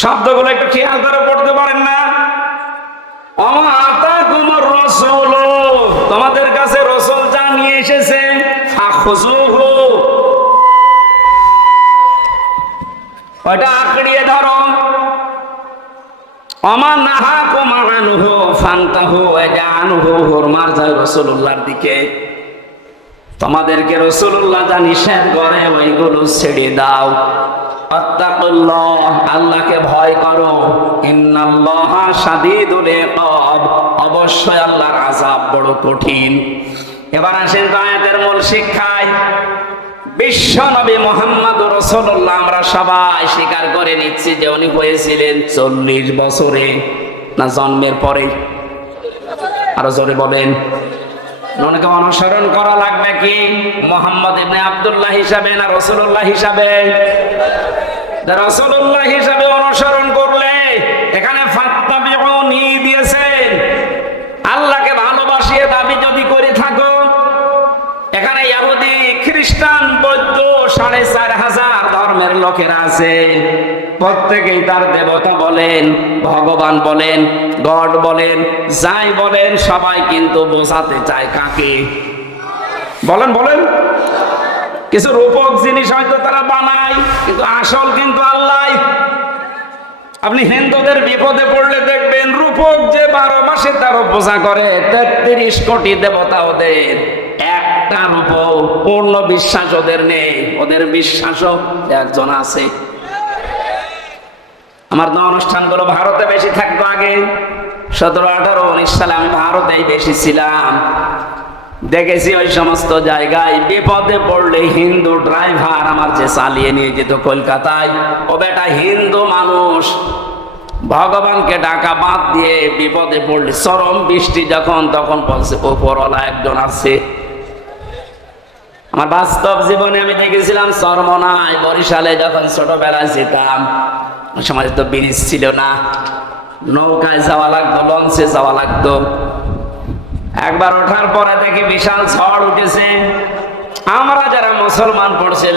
শব্দগুলো একটু খেয়াল করে পড়তে পারেন না। তোমাদের কাছে রসুল যা এসেছে আঁকড়িয়ে ধরো। নাহা এজানুহু হুরমার যায় রসুল্লাহর দিকে। তোমাদেরকে রসুল্লাহ যা নিষেধ করে, ওইগুলো ছেড়ে দাও। আল্লাহকে ভয় করো। অবশ্যই আল্লাহর আযাব বড় কঠিন। এবার আসেন আয়াতের মূল শিক্ষায়। বিশ্ব নবী মোহাম্মদ রসুল্লাহ আমরা সবাই স্বীকার করে নিচ্ছি যে উনি হয়েছিলেন চল্লিশ বছরে, না জন্মের পরে। আরও জোরে বলেন। ওনাকে অনুসরণ করা লাগবে কি? মোহাম্মদ ইবনে আব্দুল্লাহ হিসাবে না রসুল্লাহ হিসাবে? রসুল্লাহ হিসাবে অনুসরণ করলে এখানে ফাত্তাবিউনি দিয়েছেন। আল্লাহকে ভালোবাসিয়ে দাবি যদি করে থাকো, এখানে ইহুদি খ্রিস্টান, বৌদ্ধ, সাড়ে চার হাজার ধর্মের লোকেরা আছে। প্রত্যেকেই তার দেবতা বলেন, ভগবান বলেন, গড বলেন, যাই বলেন, সবাই কিন্তু বোঝাতে চায় কাকে। বলেন বলেন। কিছু রূপক জিনিস হয়তো তারা বানায়, কিন্তু আসল কিন্তু আল্লাহ। আপনি হিন্দুদের বিপদে পড়লে দেখবেন রূপক যে বারো মাসে তেরো পূজা করে, তেত্রিশ কোটি দেবতা ওদের। একটা রূপ পূর্ণ বিশ্বাস ওদের নেই। ওদের বিশ্বাসও একজন আছে। আমার অনুষ্ঠানগুলো ভারতে বেশি থাকতো আগে। সতেরো আঠারো, উনিশ সালে আমি ভারতেই বেশি ছিলাম। দেখেছি ওই সমস্ত জায়গায় বিপদে পড়লে হিন্দু ড্রাইভার আমার যে চালিয়ে নিয়ে যেত কলকাতায়। ও বেটা হিন্দু মানুষ। ভগবানকে ডাকা বাদ দিয়ে বিপদে পড়লে চরম বৃষ্টি যখন, তখন বলছে ওপরওয়ালা একজন আছে। আমার বাস্তব জীবনে আমি দেখেছিলাম চরমনায় বরিশালে যখন ছোটবেলায় যেতাম, ওই সময় তো ব্রিজ ছিল না। নৌকায় যাওয়া লাগতো, লঞ্চে যাওয়া লাগতো। একবার ওঠার পরে দেখি বিশাল ঝড় উঠেছে। আমরা যারা মুসলমান পড়ছি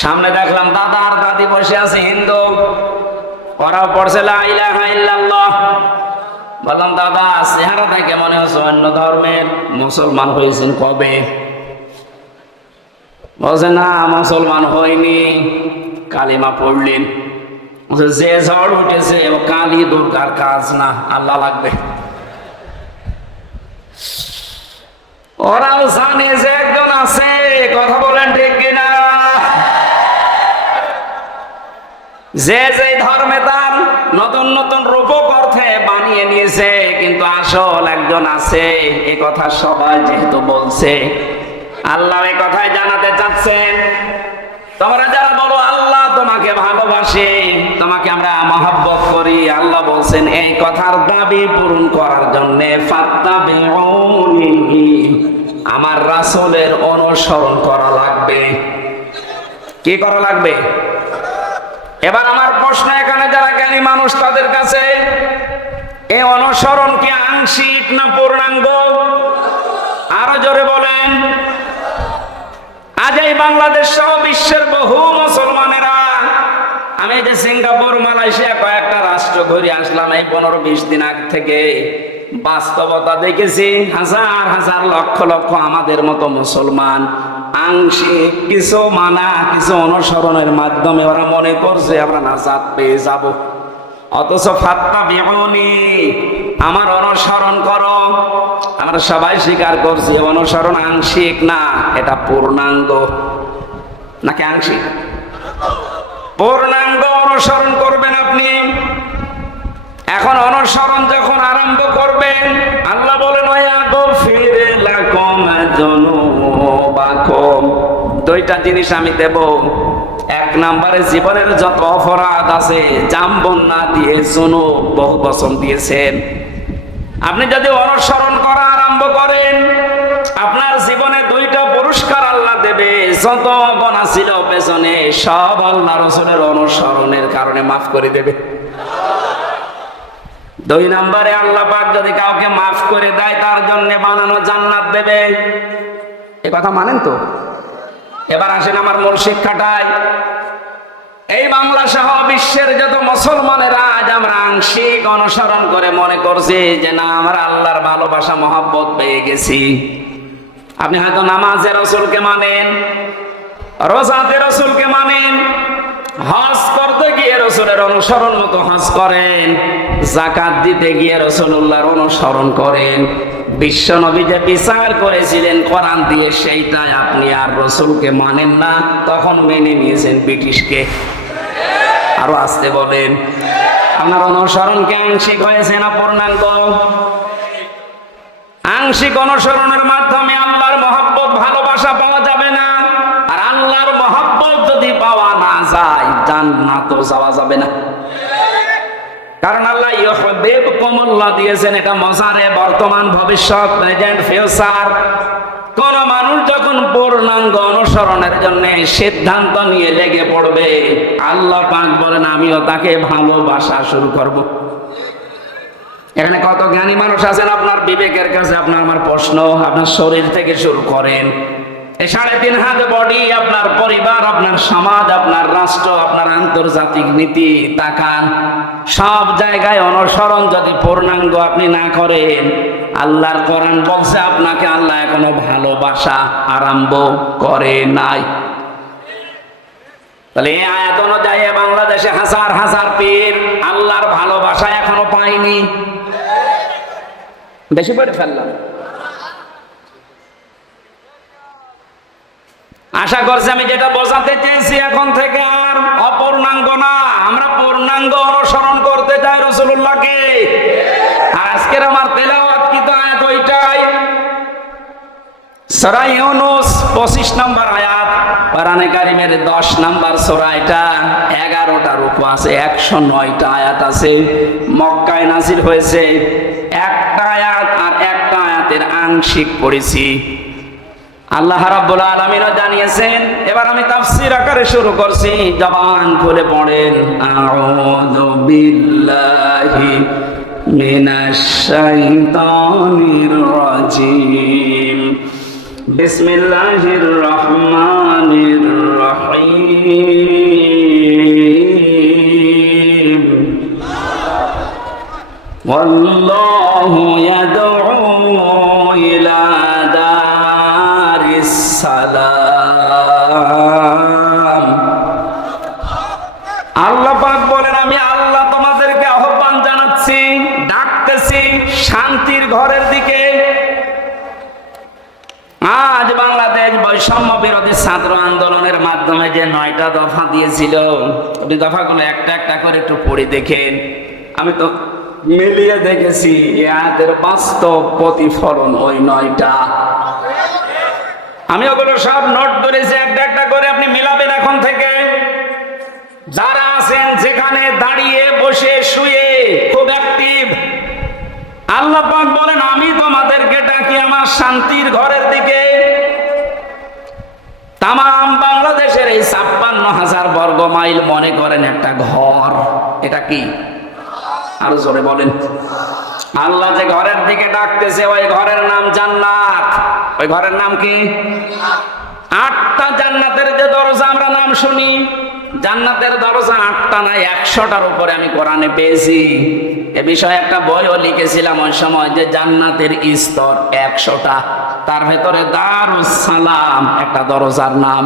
সামনে দেখলাম দাদা আর দাদি বসে আছে, হিন্দু। ওরাও পড়ছে বললাম, দাদা চেহারা দেখে মনে হচ্ছে অন্য ধর্মের মুসলমান হয়েছেন কবে? বলছে, না, মুসলমান হয়নি। কালিমা পড়লেন। যে ঝড় উঠেছে, ও কালী দুর্গার কাজ না, আল্লাহ লাগবে। ওরাও জানে যে একজন আছে, কথা বলেন ঠিক কিনা? যে যে ধর্মে তার নতুন নতুন রূপক অর্থে বানিয়ে নিয়েছে, কিন্তু আসল একজন আছে, এ কথা সবাই যেহেতু বলছে। আল্লাহ এই কথাই জানাতে চাচ্ছেন। তোমরা যারা বলো, আল্লাহ তোমাকে ভালোবাসে, তোমাকে আমরা মহাব্বত করি। আল্লাহ বলছেন, এই কথার দাবি পূরণ করার জন্য আমার রাসূলের অনুসরণ করা লাগবে। কি করা লাগবে? এবার আমার প্রশ্ন, এখানে যারা জ্ঞানী মানুষ, তাদের কাছে এই অনুসরণ কি আংশিক না পূর্ণাঙ্গ? আরও জোরে বলেন বাংলাদেশ সহ বিশ্বের বহু মুসলমানেরা, আমি যে সিঙ্গাপুর, মালয়েশিয়া কয়েকটা রাষ্ট্র ঘুরে আসলাম এই পনেরো বিশ দিন আগ থেকে। বাস্তবতা দেখেছি, হাজার হাজার লক্ষ লক্ষ আমাদের মতো মুসলমান। আংশিক কিছু মানা, কিছু অনুসরণের মাধ্যমে ওরা মনে করছে আমরা নাজাত পেয়ে যাব। অথচ ফাত্তা বিমনি আমার অনুসরণ করো। আমরা সবাই স্বীকার করছি, অনুসরণ আংশিক না, এটা পূর্ণাঙ্গ। নাকি আংশিক? পূর্ণাঙ্গ অনুসরণ করবেন আপনি। এখন অনুসরণ যখন আরম্ভ করবেন, আল্লাহ বলেন ফিরে লাকম দুইটা জিনিস আমি দেব। এক নম্বরে জীবনের যত অপরাধ আছে, জাম্বন না দিয়ে জনু বহু বচন দিয়েছেন আপনি যদি অনুসরণ করা আরম্ভ করেন, আপনার জীবনে দুইটা পুরস্কার আল্লাহ দেবে। যত গণা ছিল পেছনে, সব আল্লাহ রসুলের অনুসরণের কারণে মাফ করে দেবে। দুই নম্বরে আল্লাহ পাক যদি কাউকে মাফ করে দেয়, তার জন্য বানানো জান্নাত দেবে। এ কথা মানেন তো? এবার আসেন আমার মূল শিক্ষাটাই এই বাংলা সহ বিশ্বের যত মুসলমানেরা আজ আমরা আংশিক অনুসরণ করে মনে করছি যে না, আমরা আল্লাহর ভালোবাসা, মহব্বত পেয়ে গেছি। আপনি হয়তো নামাজে রসুলকে মানেন, রোজাতে রসুলকে মানেন, হজ করতে গিয়ে রসুলের অনুসরণ মতো হজ করেন। জাকাত দিতে গিয়ে রসুল্লাহর অনুসরণ করেন। বিশ্ব নবী যে বিচার করেছিলেন কোরআন দিয়ে, সেইটাই আপনি আর রসুলকে মানেন না, তখন মেনে নিয়েছেন ব্রিটিশকে। আরও আসতে বলেন আপনার অনুসরণ কে আংশিক হয়েছে না পূর্ণাঙ্গ? আংশিক অনুসরণের মাধ্যমে আল্লাহর মহাব্বত, ভালোবাসা পাওয়া যাবে না। আর আল্লাহর মহাব্বত যদি পাওয়া না যায় জান্নাত যাওয়া যাবে না। কারণ দিয়েছেন, এটা মজারে বর্তমান ভবিষ্যৎ প্রেজেন্ট ফিউচার কোন মানুষ যখন পূর্ণাঙ্গ অনুসরণের জন্য সিদ্ধান্ত নিয়ে লেগে পড়বে, আল্লাহ পাক বলেন, আমিও তাকে ভালোবাসা শুরু করব। এখানে কত জ্ঞানী মানুষ আছেন? আপনার বিবেকের কাছে আপনার আমার প্রশ্ন, আপনার শরীর থেকে শুরু করেন। সাড়ে তিন হাত বডি আপনার পরিবার, আপনার সমাজ, আপনার রাষ্ট্র, আপনার আন্তর্জাতিক নীতি, তাকান। সব জায়গায় অনুসরণ যদি পূর্ণাঙ্গ আপনি না করেন, আল্লাহর কোরআন বলছে আপনাকে আল্লাহ এখনও ভালোবাসা আরম্ভ করে নাই। তাহলে এই আয়াত অনুযায়ী বাংলাদেশে হাজার হাজার পীর আল্লাহর ভালোবাসা এখনও পায়নি। বেশি করে ফেললাম। আশা করছি আমি যেটা বোঝাতে চেয়েছি এখন থেকে আর অপূর্ণাঙ্গ না। আমরা পূর্ণাঙ্গ অনুসরণ করতে চাই রসুল্লাহকে আজকের আমার তেলাওয়াত আয়াত ওইটাই? সরাই ইউনুস পঁচিশ নম্বর আয়াত, কোরআনে কারিমের দশ নম্বর সোরা এটা, এগারোটা রূপ আছে, একশো নয়টা আয়াত আছে, মক্কায় নাসির হয়েছে একটা আয়াত আর একটা আয়াতের আংশিক পড়েছি আল্লাহ রাব্বুল আলামিনও জানিয়েছেন এবার আমি তাফসীর আকারে শুরু করছি জবান খুলে পড়েন আউযু বিল্লাহি মিনাশ শাইতানির রাজিম বিসমিল্লাহির রহমানির রহিম والله يدعو সালাম। আল্লাহ পাক বলেন, আমি আল্লাহ তোমাদেরকে আহ্বান জানাচ্ছি, ডাকতেছি শান্তির ঘরের দিকে। আজ বাংলাদেশ বৈষম্য বিরোধী ছাত্র আন্দোলনের মাধ্যমে যে নয়টা দফা দিয়েছিল আপনি দফাগুলো একটা একটা করে একটু পড়ে দেখেন। আমি তো মিলিয়ে দেখেছি এদের বাস্তব প্রতিফলন ওই নয়টা। আমি ওগুলো সব নোট করেছি একটা একটা করে আপনি মিলাবেন এখন থেকে। যারা আছেন যেখানে দাঁড়িয়ে, বসে, শুয়ে খুব অ্যাক্টিভ আল্লাহ বলেন, আমি তোমাদেরকে ডাকি আমার শান্তির ঘরের দিকে। তাম বাংলাদেশের এই ছাপ্পান্ন হাজার বর্গ মাইল মনে করেন একটা ঘর। এটা কি? আরও জোরে বলেন। আল্লাহ যে ঘরের দিকে ডাকতেছে, ওই ঘরের নাম জান্নাত। ওই ঘরের নাম কি? আটটা জান্নাতের যে দরজা, আমরা নাম শুনি। জান্নাতের দরজা আটটা নাই একশোটার উপরে আমি কোরআনে পেয়েছি। এ বিষয়ে একটা বইও লিখেছিলাম ওই সময় যে জান্নাতের স্তর একশোটা। তার ভেতরে দারুস সালাম একটা দরজার নাম।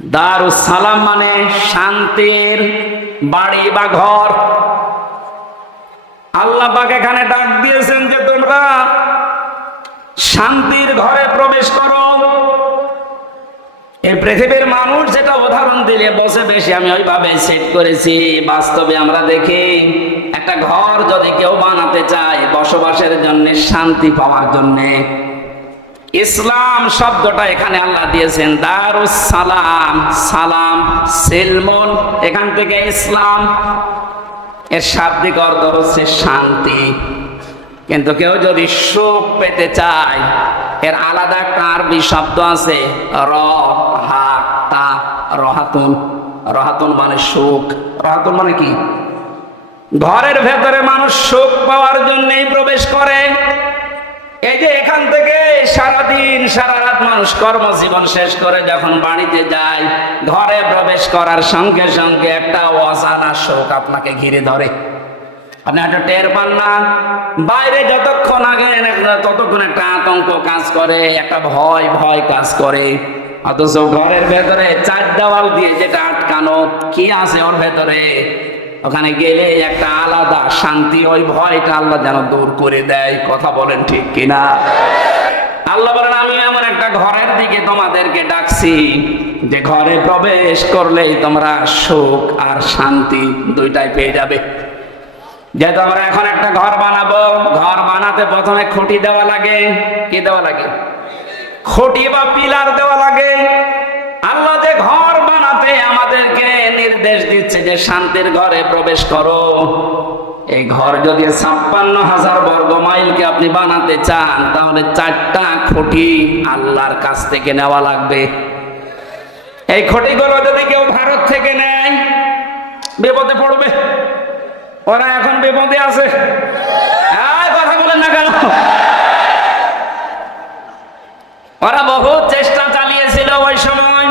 দারুস সালাম মানে শান্তির বাড়ি বা ঘর। আল্লাহ পাক এখানে ডাক দিয়েছেন যে তোমরা শান্তির ঘরে প্রবেশ করো। এই পৃথিবীর মানুষ যেটা উদাহরণ দিলে বসে বেশি আমি ওইভাবে সেট করেছি। বাস্তবে আমরা দেখি একটা ঘর যদি কেউ বানাতে চায় বসবাসের জন্য, শান্তি পাওয়ার জন্য। ইসলাম শব্দটা এখানে আল্লাহ দিয়েছেন, দারুস সালাম। সালাম, সেলমন, এখান থেকে ইসলাম। এর শাব্দিক অর্থ হচ্ছে শান্তি। কিন্তু কেউ যদি সুখ পেতে চায়, এর আলাদা একটা আরবি শব্দ আছে, র, হা, তা, রহাতুন। রহাতুন মানে সুখ। রহাতুন মানে কি? ঘরের ভেতরে মানুষ সুখ পাওয়ার জন্যই প্রবেশ করে। এই যে এখান থেকে সারাদিন সারা রাত মানুষ কর্মজীবন শেষ করে যখন বাড়িতে যায়, ঘরে প্রবেশ করার সঙ্গে সঙ্গে একটা অজানা শোক আপনাকে ঘিরে ধরে। আপনি একটা টের পান না। বাইরে যতক্ষণ আগে ততক্ষণ একটা আতঙ্ক কাজ করে, একটা ভয় ভয় কাজ করে। অথচ ঘরের ভেতরে চার দেওয়াল দিয়ে যেটা আটকানো, কি আছে ওর ভেতরে? ওখানে গেলে একটা আলাদা শান্তি, ওই ভয়টা আল্লাহ যেন দূর করে দেয়। কথা বলেন ঠিক কিনা? আল্লাহ বলেন, আমি এমন একটা ঘরের দিকে তোমাদেরকে ডাকছি, যে ঘরে প্রবেশ করলেই তোমরা সুখ আর শান্তি দুইটাই পেয়ে যাবে। যেহেতু আমরা এখন একটা ঘর বানাবো, ঘর বানাতে প্রথমে খুঁটি দেওয়া লাগে। কি দেওয়া লাগে? খুঁটি বা পিলার দেওয়া লাগে। আল্লাহ যে ঘর বানাতে আমাদেরকে নির্দেশ দিচ্ছে যে শান্তির ঘরে প্রবেশ করো। এই ঘর যদি ছাপ্পান্ন হাজার বর্গ মাইলকে আপনি বানাতে চান, তাহলে চারটা খুঁটি আল্লাহর কাছ থেকে নেওয়া লাগবে। এই খুঁটিগুলো যদি কেউ ভারত থেকে নেয়, বিপদে পড়বে। ওরা এখন বিপদে আছে। কথা বলেন না কেন? ওরা বহু চেষ্টা চালিয়েছিল ওই সময়।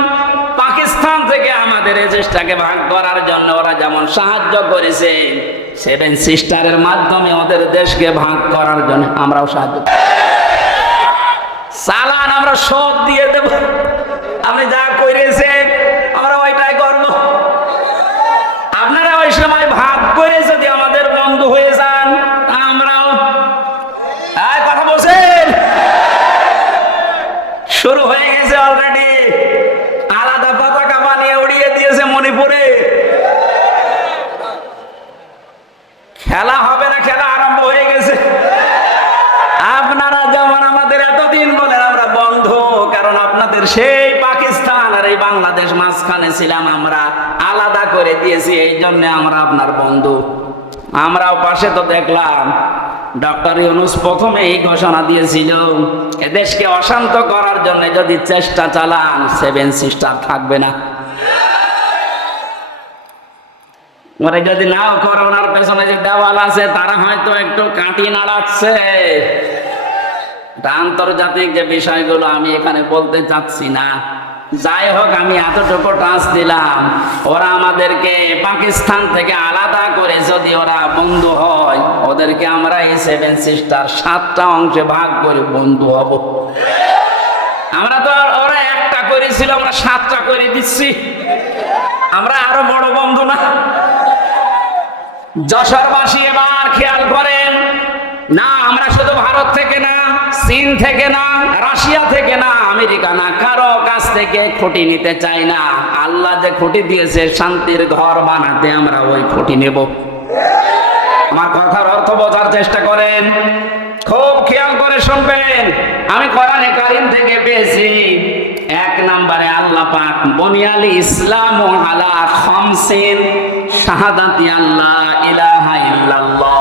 পাকিস্তান থেকে আমাদের এই চেষ্টাকে ভাগ করার জন্য ওরা যেমন সাহায্য করেছে, সেভেন সিস্টারের মাধ্যমে ওদের দেশকে ভাগ করার জন্য আমরাও সাহায্য। চালান আমরা সব দিয়ে দেব আপনি যা করেছেন আমরা ওইটাই করব আপনারা ওই সময় ভাগ করে যদি আমাদের বন্ধু হয়ে যান আমরাও আয়, কথা বলছেন শুরু হয়ে গেছে অলরেডি আলাদা পতাকা বানিয়ে উড়িয়ে দিয়েছে মণিপুরে খেলা হবে না খেলা আরম্ভ হয়ে গেছে আপনারা যেমন আমাদের এতদিন বলেন আমরা বন্ধ কারণ আপনাদের সেই পাকিস্তান আর এই বাংলাদেশ মাঝখানে ছিলাম আমরা। আলাদা করে দিয়েছি, এই জন্য আমরা আপনার বন্ধু। আমরাও পাশে তো দেখলাম, ডক্টর ইউনুস প্রথমে এই ঘোষণা দিয়েছিল, এদেশকে অশান্ত করার জন্য যদি চেষ্টা চালান সেভেন সিস্টার থাকবে না। ওরা যদি নাও করোনার পেছনে যে দেওয়াল আছে, তারা হয়তো একটু কাটি নাড়াচ্ছে। আন্তর্জাতিক যে বিষয়গুলো আমি এখানে বলতে চাচ্ছি না, যাই হোক আমি এতটুকু টাচ দিলাম। ওরা আমাদেরকে পাকিস্তান থেকে আলাদা করে যদি ওরা বন্ধু হয়, ওদেরকে আমরা এই সেভেন সিস্টার সাতটা অংশে ভাগ করে বন্ধু হব। আমরা তো ওরা একটা করেছিল, আমরা সাতটা করে দিচ্ছি। আমরা আরও বড় বন্ধু না। যশোরবাসী এবার খেয়াল করেন। না, আমরা শুধু ভারত থেকে চীন থেকে না, রাশিয়া থেকে না, আমেরিকা না, কারও কাছ থেকে খুঁটি নিতে চাই না। আল্লাহ যে খুঁটি দিয়েছে, শান্তির ঘর বানাতে আমরা ওই খুঁটি নেব। আমার কথার অর্থ বোঝার চেষ্টা করেন। খুব খেয়াল করে শুনবেন, আমি কোরআনে কারিম থেকে পেয়েছি। এক নম্বরে আল্লাহ পাক বনিয়ালি ইসলাম আলা খামসিন, শাহাদাতি আল্লাহ ইলাহা ইল্লাল্লাহ।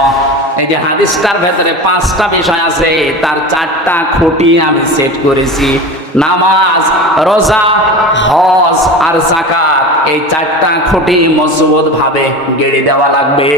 এই যে হাদিসটার ভেতরে পাঁচটা বিষয় আছে, তার চারটা খুঁটি আমি সেট করেছি। নামাজ, রোজা, হজ আর জাকাত এই চারটা খুঁটি মজবুত ভাবে গেড়ে দেওয়া লাগবে।